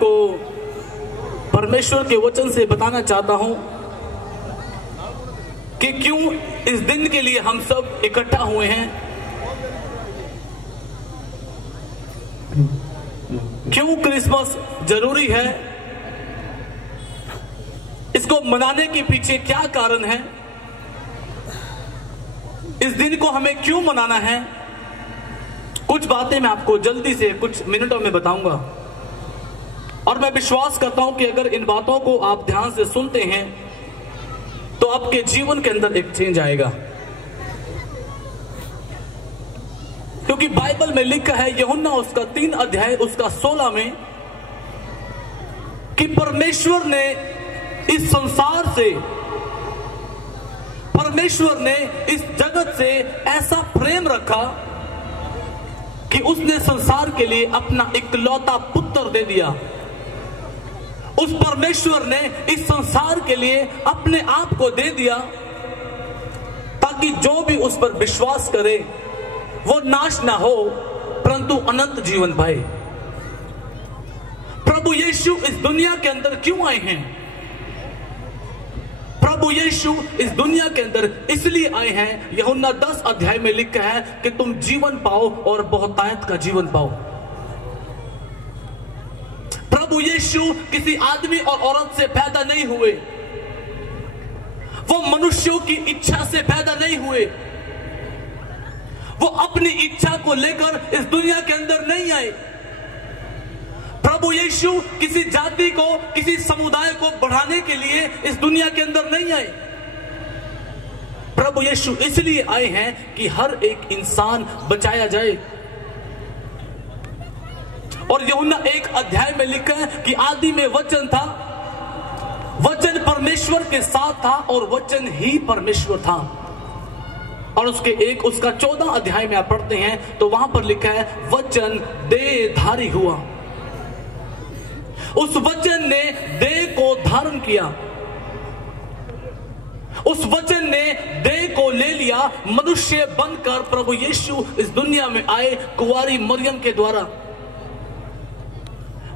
आपको परमेश्वर के वचन से बताना चाहता हूं कि क्यों इस दिन के लिए हम सब इकट्ठा हुए हैं, क्यों क्रिसमस जरूरी है, इसको मनाने के पीछे क्या कारण है, इस दिन को हमें क्यों मनाना है। कुछ बातें मैं आपको जल्दी से कुछ मिनटों में बताऊंगा और मैं विश्वास करता हूं कि अगर इन बातों को आप ध्यान से सुनते हैं तो आपके जीवन के अंदर एक चेंज आएगा। क्योंकि बाइबल में लिखा है यूहन्ना उसका 3 अध्याय उसका 16 में कि परमेश्वर ने इस संसार से, परमेश्वर ने इस जगत से ऐसा प्रेम रखा कि उसने संसार के लिए अपना इकलौता पुत्र दे दिया। उस परमेश्वर ने इस संसार के लिए अपने आप को दे दिया ताकि जो भी उस पर विश्वास करे वो नाश ना हो परंतु अनंत जीवन पाए। प्रभु यीशु इस दुनिया के अंदर क्यों आए हैं? प्रभु यीशु इस दुनिया के अंदर इसलिए आए हैं, यूहन्ना 10 अध्याय में लिखा है कि तुम जीवन पाओ और बहुतायत का जीवन पाओ। प्रभु यीशु किसी आदमी और औरत से पैदा नहीं हुए, वो मनुष्यों की इच्छा से पैदा नहीं हुए, वो अपनी इच्छा को लेकर इस दुनिया के अंदर नहीं आए। प्रभु यीशु किसी जाति को, किसी समुदाय को बढ़ाने के लिए इस दुनिया के अंदर नहीं आए। प्रभु यीशु इसलिए आए हैं कि हर एक इंसान बचाया जाए। और यूहन्ना 1 अध्याय में लिखा है कि आदि में वचन था, वचन परमेश्वर के साथ था और वचन ही परमेश्वर था। और उसका 14 अध्याय में आप पढ़ते हैं तो वहां पर लिखा है वचन देहधारी हुआ। उस वचन ने देह को धारण किया, उस वचन ने देह को ले लिया, मनुष्य बनकर प्रभु यीशु इस दुनिया में आए कुंवारी मरियम के द्वारा।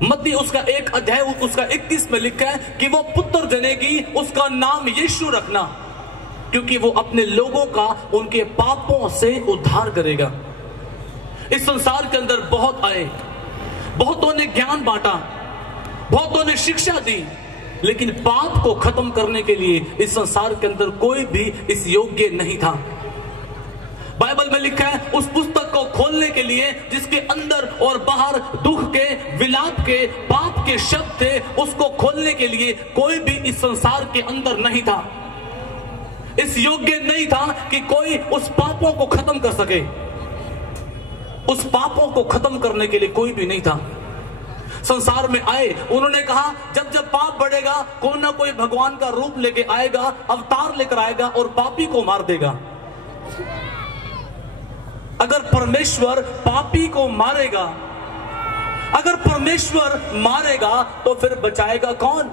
मत्ती उसका 1 अध्याय उसका 21 में लिखा है कि वो पुत्र जनेगी, उसका नाम यीशु रखना, क्योंकि वो अपने लोगों का उनके पापों से उद्धार करेगा। इस संसार के अंदर बहुत आए, बहुतों ने ज्ञान बांटा, बहुतों ने शिक्षा दी, लेकिन पाप को खत्म करने के लिए इस संसार के अंदर कोई भी इस योग्य नहीं था। बाइबल में लिखा है उस पुस्तक को खोलने के लिए जिसके अंदर और बाहर दुख के, विलाप के, पाप के शब्द थे, उसको खोलने के लिए कोई भी इस संसार के अंदर नहीं था, इस योग्य नहीं था कि कोई उस पापों को खत्म कर सके। उस पापों को खत्म करने के लिए कोई भी नहीं था। संसार में आए, उन्होंने कहा जब जब पाप बढ़ेगा कोई ना कोई भगवान का रूप लेके आएगा, अवतार लेकर आएगा और पापी को मार देगा। अगर परमेश्वर पापी को मारेगा, अगर परमेश्वर मारेगा तो फिर बचाएगा कौन?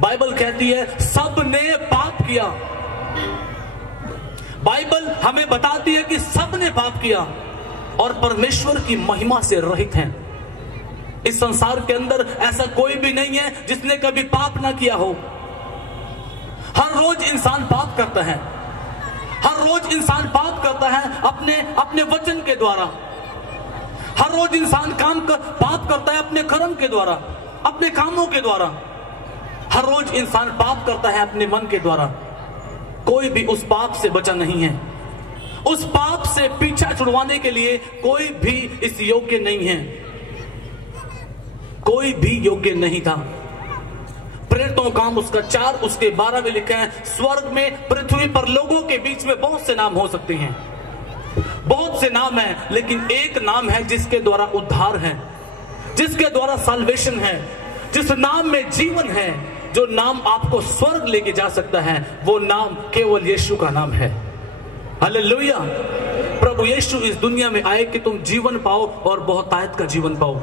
बाइबल कहती है सबने पाप किया। बाइबल हमें बताती है कि सबने पाप किया और परमेश्वर की महिमा से रहित हैं। इस संसार के अंदर ऐसा कोई भी नहीं है जिसने कभी पाप ना किया हो। हर रोज इंसान पाप करता है, हर रोज इंसान पाप करता है अपने वचन के द्वारा। हर रोज इंसान पाप करता है अपने कर्म के द्वारा, अपने कामों के द्वारा। हर रोज इंसान पाप करता है अपने मन के द्वारा। कोई भी उस पाप से बचा नहीं है। उस पाप से पीछा छुड़वाने के लिए कोई भी इस योग्य नहीं है, कोई भी योग्य नहीं था। प्रेरितों काम उसका 4 उसके 12 में लिखा है स्वर्ग में, पृथ्वी पर लोगों के बीच में बहुत से नाम हो सकते हैं, बहुत से नाम है, लेकिन एक नाम है जिसके द्वारा उद्धार है, जिसके द्वारा साल्वेशन है, जिस नाम में जीवन है, जो नाम आपको स्वर्ग लेके जा सकता है, वो नाम केवल यीशु का नाम है। हालेलुया। प्रभु यीशु इस दुनिया में आए कि तुम जीवन पाओ और बहुतायत का जीवन पाओ।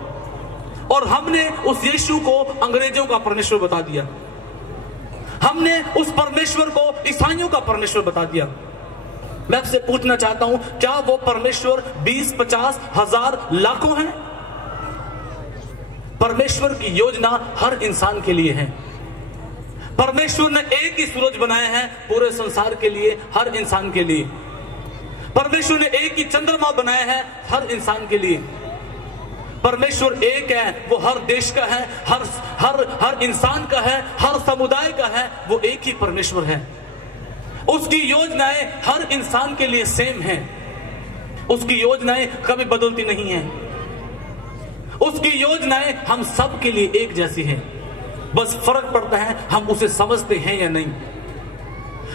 और हमने उस यीशु को अंग्रेजों का परमेश्वर बता दिया, हमने उस परमेश्वर को ईसाइयों का परमेश्वर बता दिया। मैं आपसे पूछना चाहता हूं, क्या वो परमेश्वर 20, 50, 1000, लाखों हैं? परमेश्वर की योजना हर इंसान के लिए है। परमेश्वर ने एक ही सूरज बनाया है पूरे संसार के लिए, हर इंसान के लिए। परमेश्वर ने एक ही चंद्रमा बनाया है हर इंसान के लिए। परमेश्वर एक है, वो हर देश का है, हर इंसान का है, हर समुदाय का है, वो एक ही परमेश्वर है। उसकी योजनाएं हर इंसान के लिए सेम है। उसकी योजनाएं कभी बदलती नहीं है। उसकी योजनाएं हम सब के लिए एक जैसी हैं। बस फर्क पड़ता है हम उसे समझते हैं या नहीं।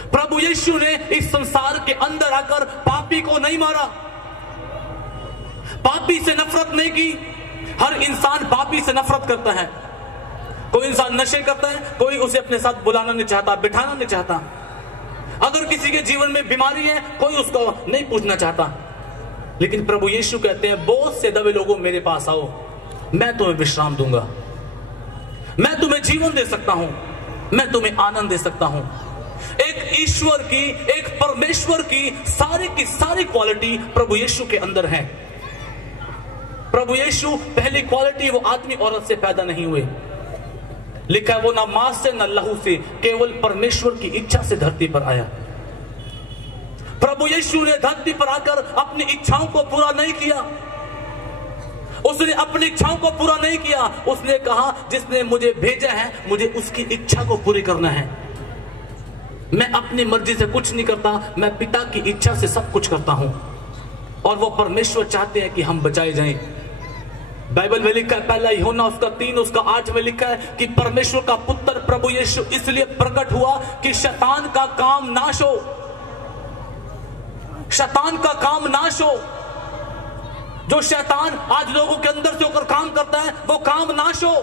प्रभु यीशु ने इस संसार के अंदर आकर पापी को नहीं मारा, पापी से नफरत नहीं की। हर इंसान पापी से नफरत करता है। कोई इंसान नशे करता है, कोई उसे अपने साथ बुलाना नहीं चाहता, बिठाना नहीं चाहता। अगर किसी के जीवन में बीमारी है, कोई उसको नहीं पूछना चाहता। लेकिन प्रभु यीशु कहते हैं, बहुत से दबे लोगों मेरे पास आओ, मैं तुम्हें विश्राम दूंगा, मैं तुम्हें जीवन दे सकता हूं, मैं तुम्हें आनंद दे सकता हूं। एक ईश्वर की, एक परमेश्वर की सारी क्वालिटी प्रभु यीशु के अंदर है। प्रभु यीशु पहली क्वालिटी, वो आदमी औरत से पैदा नहीं हुए। लिखा है वो ना मांस से ना लहू से, केवल परमेश्वर की इच्छा से धरती पर आया। प्रभु यीशु ने धरती पर आकर अपनी इच्छाओं को पूरा नहीं किया। उसने अपनी इच्छाओं को पूरा नहीं किया। उसने कहा, जिसने मुझे भेजा है, मुझे उसकी इच्छा को पूरी करना है। मैं अपनी मर्जी से कुछ नहीं करता, मैं पिता की इच्छा से सब कुछ करता हूं। और वो परमेश्वर चाहते हैं कि हम बचाए जाएं। बाइबल में लिखा है, पहला यूहन्ना उसका 3 उसका 8 में लिखा है कि परमेश्वर का पुत्र प्रभु यीशु इसलिए प्रकट हुआ कि शैतान का काम नाश हो, शैतान का काम नाश हो। जो शैतान आज लोगों के अंदर से होकर काम करता है, वो काम नाश हो,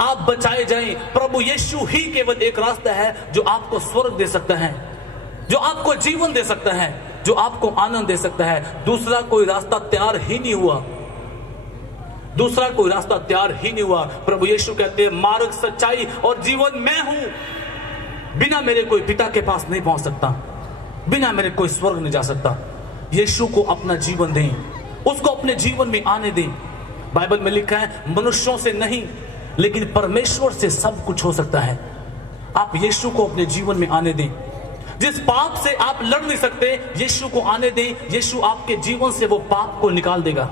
आप बचाए जाएं। प्रभु यीशु ही केवल एक रास्ता है जो आपको स्वर्ग दे सकता है, जो आपको जीवन दे सकता है, जो आपको आनंद दे सकता है। दूसरा कोई रास्ता तैयार ही नहीं हुआ, दूसरा कोई रास्ता तैयार ही नहीं हुआ। प्रभु यीशु कहते हैं, मार्ग, सच्चाई और जीवन मैं हूं, बिना मेरे कोई पिता के पास नहीं पहुंच सकता, बिना मेरे कोई स्वर्ग नहीं जा सकता। यीशु को अपना जीवन दें, उसको अपने जीवन में आने दें। बाइबल में लिखा है, मनुष्यों से नहीं लेकिन परमेश्वर से सब कुछ हो सकता है। आप यीशु को अपने जीवन में आने दें। जिस पाप से आप लड़ नहीं सकते, यीशु को आने दें। यीशु आपके जीवन से वो पाप को निकाल देगा।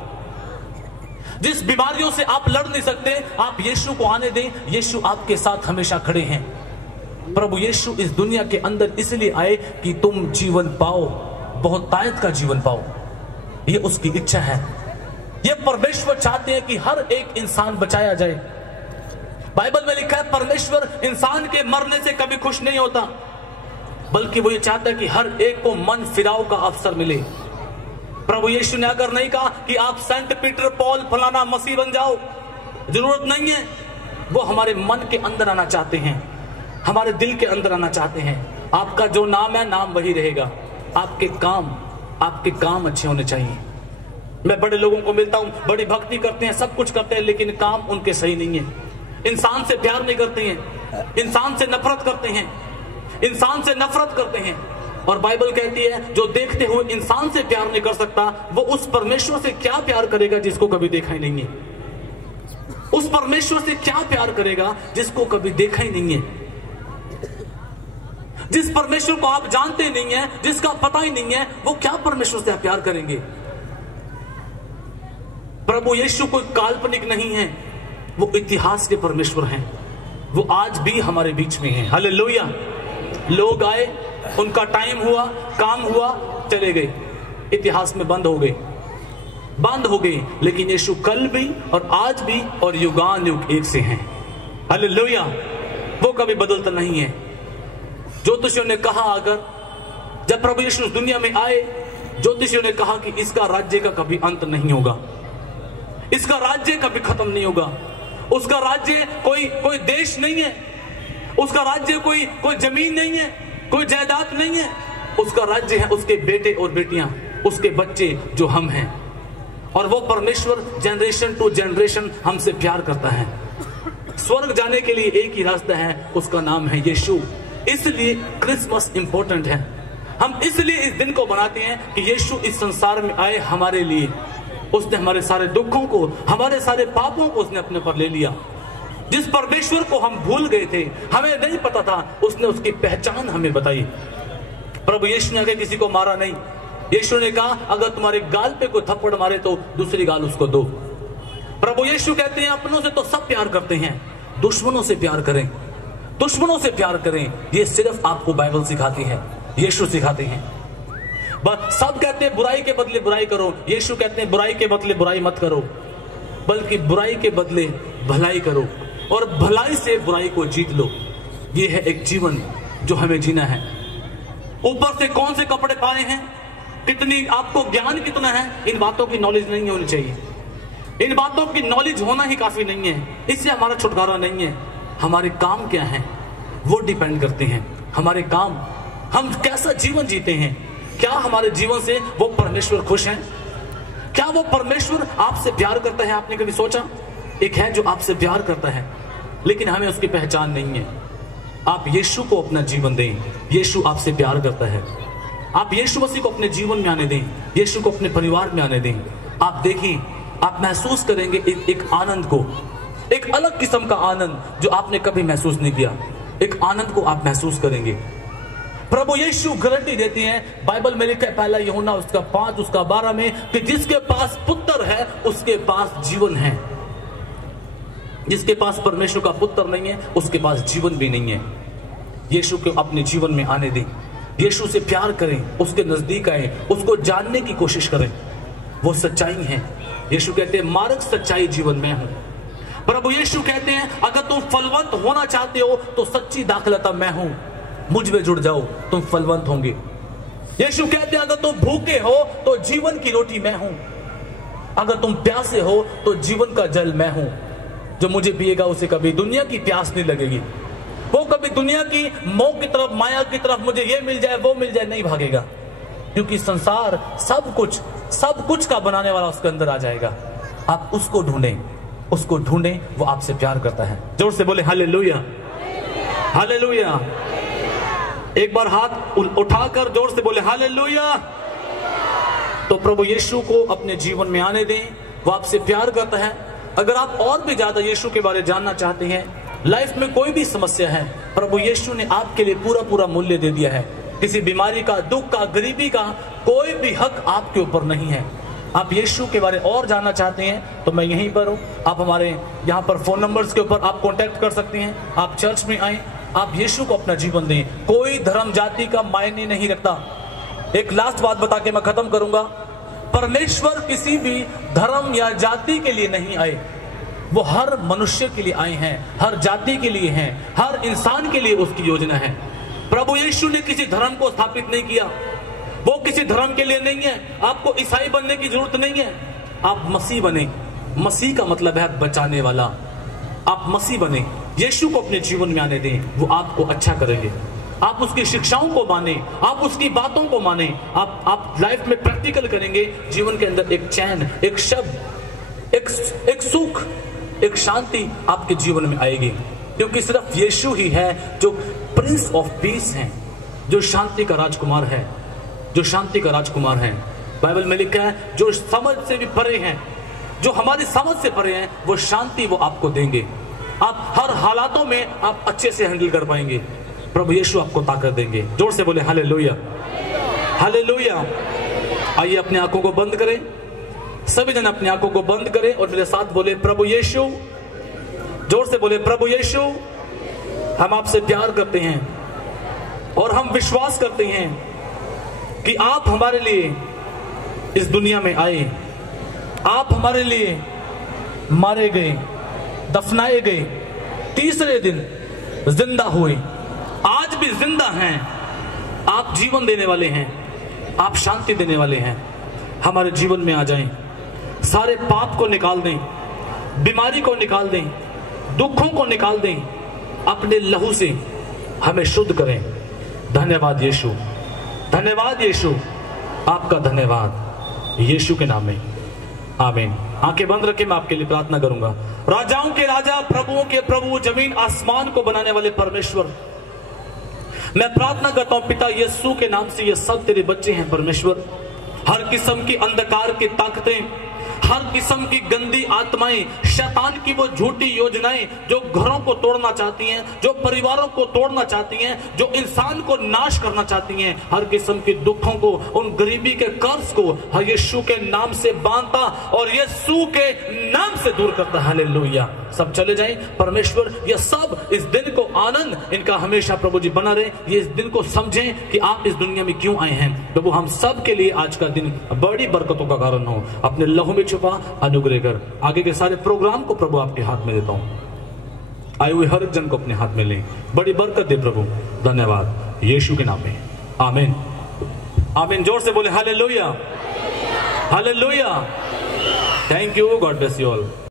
जिस बीमारियों से आप लड़ नहीं सकते, आप यीशु को आने दें। यीशु आपके साथ हमेशा खड़े हैं। प्रभु यीशु इस दुनिया के अंदर इसलिए आए कि तुम जीवन पाओ, बहुतायत का जीवन पाओ। ये उसकी इच्छा है। ये परमेश्वर चाहते हैं कि हर एक इंसान बचाया जाए। बाइबल में लिखा है, परमेश्वर इंसान के मरने से कभी खुश नहीं होता, बल्कि वो ये चाहता है कि हर एक को मन फिराव का अवसर मिले। प्रभु यीशु ने अगर नहीं कहा कि आप सेंट पीटर, पॉल, फलाना मसीह बन जाओ, जरूरत नहीं है। वो हमारे मन के अंदर आना चाहते हैं, हमारे दिल के अंदर आना चाहते हैं। आपका जो नाम है, नाम वही रहेगा। आपके काम अच्छे होने चाहिए। मैं बड़े लोगों को मिलता हूं, बड़ी भक्ति करते हैं, सब कुछ करते हैं, लेकिन काम उनके सही नहीं है। इंसान से प्यार नहीं करते हैं, इंसान से नफरत करते हैं, इंसान से नफरत करते हैं। और बाइबल कहती है, जो देखते हुए इंसान से प्यार नहीं कर सकता, वो उस परमेश्वर से क्या प्यार करेगा जिसको कभी देखा ही नहीं है। उस परमेश्वर से क्या प्यार करेगा जिसको कभी देखा ही नहीं है। जिस परमेश्वर को आप जानते नहीं है, जिसका पता ही नहीं है, वो क्या परमेश्वर से प्यार करेंगे। प्रभु यीशु कोई काल्पनिक नहीं है, वो इतिहास के परमेश्वर हैं। वो आज भी हमारे बीच में हैं। हालेलुया। लोग आए, उनका टाइम हुआ, काम हुआ, चले गए, इतिहास में बंद हो गए, लेकिन यीशु कल भी और आज भी और युगान युग एक से हैं। हालेलुया। वो कभी बदलता नहीं है। ज्योतिषियों ने कहा, अगर जब प्रभु यीशु दुनिया में आए, ज्योतिषियों ने कहा कि इसका राज्य का कभी अंत नहीं होगा, इसका राज्य कभी खत्म नहीं होगा। उसका राज्य कोई देश नहीं है, उसका राज्य कोई जमीन नहीं है, कोई जायदाद नहीं है। उसका राज्य है उसके बेटे और बेटियां, उसके बच्चे जो हम हैं। और वो परमेश्वर जनरेशन टू जनरेशन हमसे प्यार करता है। स्वर्ग जाने के लिए एक ही रास्ता है, उसका नाम है यीशु। इसलिए क्रिसमस इंपॉर्टेंट है। हम इसलिए इस दिन को बनाते हैं कि यीशु इस संसार में आए हमारे लिए, उसने हमारे सारे दुखों को, हमारे सारे पापों को उसने अपने पर ले लिया। जिस परमेश्वर को हम भूल गए थे, हमें नहीं पता था, उसने उसकी पहचान हमें बताई। प्रभु यीशु ने आगे किसी को मारा नहीं। यीशु ने कहा अगर तुम्हारे गाल पे कोई थप्पड़ मारे तो दूसरी गाल उसको दो। प्रभु यीशु कहते हैं अपनों से तो सब प्यार करते हैं, दुश्मनों से प्यार करें, दुश्मनों से प्यार करें। ये सिर्फ आपको बाइबल सिखाती है, यीशु सिखाते हैं। बस सब कहते हैं बुराई के बदले बुराई करो, यीशु कहते हैं बुराई के बदले बुराई मत करो, बल्कि बुराई के बदले भलाई करो और भलाई से बुराई को जीत लो। ये है एक जीवन जो हमें जीना है। ऊपर से कौन से कपड़े पाए हैं, कितनी आपको ज्ञान कितना है, इन बातों की नॉलेज नहीं होनी चाहिए। इन बातों की नॉलेज होना ही काफी नहीं है, इससे हमारा छुटकारा नहीं है। हमारे काम क्या है वो डिपेंड करते हैं। हमारे काम, हम कैसा जीवन जीते हैं, क्या हमारे जीवन से वो परमेश्वर खुश है, क्या वो परमेश्वर आपसे प्यार करता है। आपने कभी सोचा? एक है जो आपसे प्यार करता है लेकिन हमें उसकी पहचान नहीं है। आप यीशु को अपना जीवन दें, यीशु आपसे प्यार करता है। आप यीशु मसीह को अपने जीवन में आने दें, यीशु को अपने परिवार में आने दें। आप देखिए, आप महसूस करेंगे एक आनंद को, एक अलग किस्म का आनंद जो आपने कभी महसूस नहीं किया। एक आनंद को आप महसूस करेंगे। प्रभु यीशु गारंटी देती है, बाइबल में लिखा है पहला यूहन्ना उसका 5 उसका 12 में कि जिसके पास पुत्र है उसके पास जीवन है। जिसके पास परमेश्वर का पुत्र नहीं है उसके पास जीवन भी नहीं है। यीशु को अपने जीवन में आने दें, यीशु से प्यार करें, उसके नजदीक आए, उसको जानने की कोशिश करें। वो सच्चाई है। यीशु कहते हैं मार्ग सच्चाई जीवन में हूं। प्रभु यीशु कहते हैं अगर तुम फलवंत होना चाहते हो तो सच्ची दाखलता मैं हूं, मुझ में जुड़ जाओ, तुम फलवंत होंगे। यीशु कहते हैं अगर तुम भूखे हो तो जीवन की रोटी मैं हूं, अगर तुम प्यासे हो तो जीवन का जल मैं हूं। जो मुझे पिएगा उसे कभी दुनिया की प्यास नहीं लगेगी, वो कभी दुनिया की मोह की तरफ, माया की तरफ, मुझे ये मिल जाए वो मिल जाए नहीं भागेगा, क्योंकि संसार सब कुछ का बनाने वाला उसके अंदर आ जाएगा। आप उसको ढूंढें, उसको ढूंढें, वो आपसे प्यार करता है। जोर से बोले हालेलुया, हालेलुया। एक बार हाथ उठाकर जोर से बोले हालेलुया। तो प्रभु यीशु को अपने जीवन में आने दें, वो आपसे प्यार करता है। अगर आप और भी ज्यादा यीशु के बारे में जानना चाहते हैं, लाइफ में कोई भी समस्या है, प्रभु यीशु ने आपके लिए पूरा मूल्य दे दिया है। किसी बीमारी का, दुख का, गरीबी का कोई भी हक आपके ऊपर नहीं है। आप यीशु के बारे और जानना चाहते हैं तो मैं यहीं पर हूँ। आप हमारे यहाँ पर फोन नंबर्स के ऊपर आप कांटेक्ट कर सकते हैं। आप चर्च में आए, आप यीशु को अपना जीवन दें। कोई धर्म जाति का मायने नहीं रखता। एक लास्ट बात बता के मैं खत्म करूंगा। परमेश्वर किसी भी धर्म या जाति के लिए नहीं आए, वो हर मनुष्य के लिए आए हैं, हर जाति के लिए हैं, हर इंसान के लिए उसकी योजना है। प्रभु यीशु ने किसी धर्म को स्थापित नहीं किया, वो किसी धर्म के लिए नहीं है। आपको ईसाई बनने की जरूरत नहीं है, आप मसीह बने। मसीह का मतलब है बचाने वाला। आप मसीह बने, यीशु को अपने जीवन में आने दें, वो आपको अच्छा करेंगे। आप उसकी शिक्षाओं को माने, आप उसकी बातों को माने, आप लाइफ में प्रैक्टिकल करेंगे। जीवन के अंदर एक चैन, एक शब्द, एक सुख, एक शांति आपके जीवन में आएगी, क्योंकि सिर्फ यीशु ही है जो प्रिंस ऑफ पीस है, जो शांति का राजकुमार है, जो शांति का राजकुमार है। बाइबल में लिखा है जो समझ से भी परे हैं, जो हमारी समझ से परे हैं, वो शांति वो आपको देंगे। आप हर हालातों में आप अच्छे से हैंडल कर पाएंगे। प्रभु यीशु आपको ताकत देंगे। जोर से बोले हालेलुया, हालेलुया। आइए अपनी आंखों को बंद करें, सभी जन अपनी आंखों को बंद करें और मेरे साथ बोले प्रभु यीशु। जोर से बोले प्रभु यीशु, हम आपसे प्यार करते हैं और हम विश्वास करते हैं कि आप हमारे लिए इस दुनिया में आए, आप हमारे लिए मारे गए, दफनाए गए, तीसरे दिन जिंदा हुए, आज भी जिंदा हैं। आप जीवन देने वाले हैं, आप शांति देने वाले हैं। हमारे जीवन में आ जाएं, सारे पाप को निकाल दें, बीमारी को निकाल दें, दुखों को निकाल दें, अपने लहू से हमें शुद्ध करें। धन्यवाद यीशु, धन्यवाद यीशु, आपका धन्यवाद यीशु के नाम में, आमीन। आंखें बंद रखें, मैं आपके लिए प्रार्थना करूंगा। राजाओं के राजा, प्रभुओं के प्रभु, जमीन आसमान को बनाने वाले परमेश्वर, मैं प्रार्थना करता हूं पिता यीशु के नाम से, ये सब तेरे बच्चे हैं परमेश्वर। हर किस्म की अंधकार की ताकतें, हर किस्म की गंदी आत्माएं, शैतान की वो झूठी योजनाएं जो घरों को तोड़ना चाहती हैं, जो परिवारों को तोड़ना चाहती हैं, जो इंसान को नाश करना चाहती हैं, हर किस्म के दुखों को, उन गरीबी के कर्ज को यीशु के नाम से बांधता और यीशु के नाम से दूर करता। हालेलुया। सब चले जाएं। परमेश्वर ये सब इस दिन को आनंद इनका हमेशा प्रभु जी बना रहे। ये इस दिन को समझें कि आप इस दुनिया में क्यों आए हैं। प्रभु हम सब के लिए आज का दिन बड़ी बरकतों का कारण हो। अपने लहू में छुपा अनुग्रह कर। आगे के सारे प्रोग्राम को प्रभु आपके हाथ में देता हूं। आए हुए हर एक जन को अपने हाथ में लें। बड़ी बरकत दे प्रभु। धन्यवाद यीशु के नाम में, आमीन आमीन। जोर से बोले hallelujah hallelujah. Thank you. God bless you all.